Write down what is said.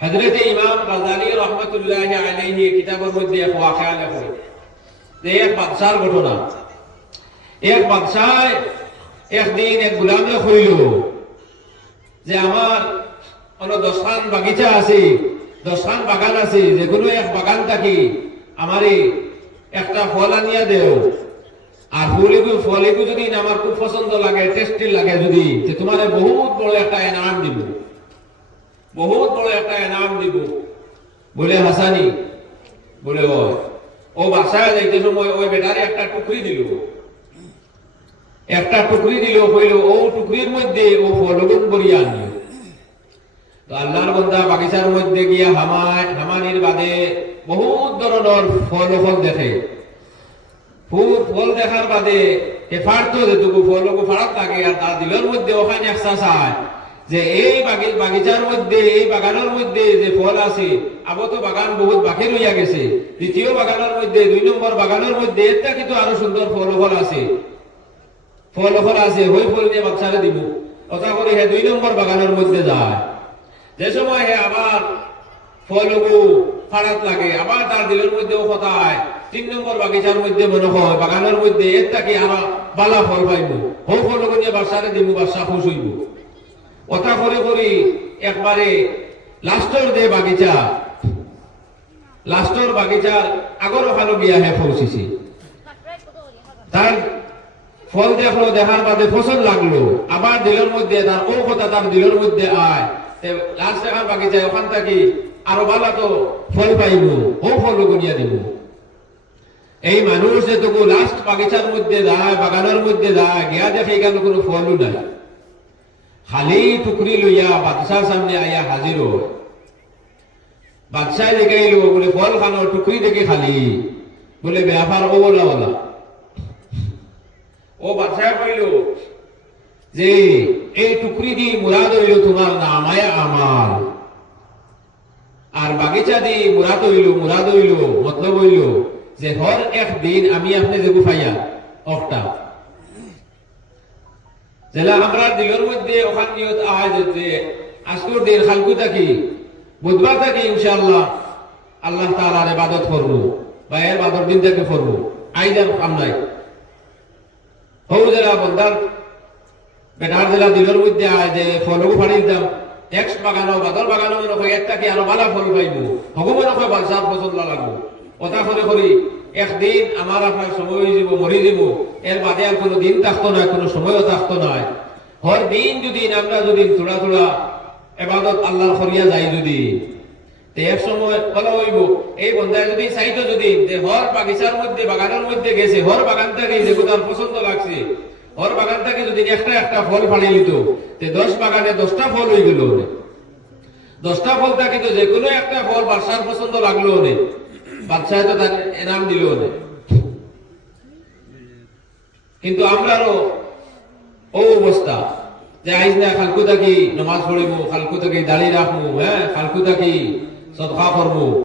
হযরত ইমাম গাযালী রাহমাতুল্লাহি আলাইহি কিতাবের মধ্যে এক ওয়াকিয়া লেখেন যে এক বাদশার ঘটনা। এক বাদশাহ একদিন এক গোলামে কইল যে আমার কোনো 10খান বাগিচা আছে, 10খান বাগান আছে, যে কোনো এক বাগান থাকি আমারে একটা ফল আনিয়া দেও, আর ফলিগু যদি আমার খুব পছন্দ লাগে, টেস্টি লাগে যদি, তোমার বহুত বড় একটা এনাম দিব, বহুত বড় একটা এনাম দিব। বলে হাসানি বলে ও বাসায় যাইতে সময় ওই বেটারে একটা টুকরি দিল, একটা টুকরি দিল, কইল ও টুকরির মধ্যে ও ফলগুন বরিয়া আনিও। তো আল্লাহর বান্দা বাগিচার মধ্যে গিয়া হামানির বাদে বহুত ধরনের ফল দেখে। ফল দেখার বাদে ফাড়তো যেটুকু ফলগু ফাড়াত লাগে, আর তার দিলের মধ্যে ওখানে একটা চায় যে এই বাগিচার মধ্যে, এই বাগানের মধ্যে যে ফল আছে, আবার তো বাগান বহুত বাকি রইয়া গেছে, দ্বিতীয় বাগানের মধ্যে, 2 নম্বর বাগানের মধ্যে এটা কিন্তু আরো সুন্দর ফল আছে, ওই ফল নিয়ে বাচ্চারে দিব। কথা করে হে 2 নম্বর বাগানের মধ্যে যায়। যে সময় হে আবার ফলগু ফাড়াত লাগে, আবার তার দিলের মধ্যেও কথা হয় 3 নম্বর বাগিচার মধ্যে মনে হয় বাগানের মধ্যে এটা কি আরো বালা ফল পাইব, ও ফলগু নিয়ে বাচ্চারে দিব, বাচ্চা খুশ হইব। কথা করে করি একবারে লাস্টর যে বাগিচা, লাস্টর বাগিচার আগর ওখানে গিয়া হে পৌঁছেছি। তার ফল দেখলো, দেখার বাদে পছন্দ লাগলো, আবার দিলের মধ্যে তার ও কথা তার দিলের মধ্যে আয়, লাস্ট দেখার বাগিচায় ওখান থেকে আরো ভালো তো ফল পাইব, ও ফল গুনিয়া দিব। এই মানুষ যেটুকু লাস্ট বাগিচার মধ্যে যায়, বাগানের মধ্যে যায়, গিয়া দেখে এখানে কোনো ফলও নাই, খালি টুকরি লইয়া বাদশার সামনে আইয়া হাজির হয়। বাদশাহ দেখাইল বলে ফল খানো, টুকরি দেখে খালি, বলে ব্যাপার ও বলা বলা। ও বাদশাহ কইল যে এই টুকরি দি মুরাদ হইল তোমার নাম আয় আমার, আর বাগিচা দি মুরাদ হইল মতলব হইল যে হর একদিন আমি আপনি যে গুফাইয়া অফটা যেলা আমরা দিলের মধ্যে ওখান নিয়ত আওয়াজ যে আজকের দিন খালকু থাকি বুধবার থাকি ইনশাআল্লাহ আল্লাহ তাআলার ইবাদত করব, বা এর বাদর দিন থেকে করব, আইদার কাম নাই। হৌ জেলা বন্দার বেটার জেলা দিলের মধ্যে আয় যে ফলগু ফাড়ি দিতাম, নেক্সট বাগানো বাদর বাগানো মনে হয় একটা কি আরো ভালো ফল পাইব, হগু মনে হয় বাদশার পছন্দ লাগবো। কথা করে করি একদিন আমার আপনার সময় হয়ে যাব, মরি যাব, এর বাদে আর কোনো দিন থাকতো না, কোনো সময়ও থাকতো না। হর দিন যদি আমরা যদি থোড়া থোড়া এবাদত আল্লাহর করিয়া যাই, যদি এক সময় বলা হইব এই বন্ধায় যদি চাইতো যদি যে হর বাগিচার মধ্যে বাগানের মধ্যে গেছে, হর বাগান থেকে যেগুলো তার পছন্দ লাগছে, হর বাগান থেকে যদি একটা ফল ফাড়ি নিত, 10 বাগানে 10টা ফল হয়ে গেল, 10টা ফল থাকে তো যে কোনো একটা ফল বাদশার পছন্দ লাগলো, বাদশাহ তো তার এনাম দিল। কিন্তু আমরারও ও অবস্থা যে আইজ না খালকু থাকি নমাজ পড়িব, খালকু থাকি দাড়ি রাখবো, হ্যাঁ খালকু থাকি সদকা করবো।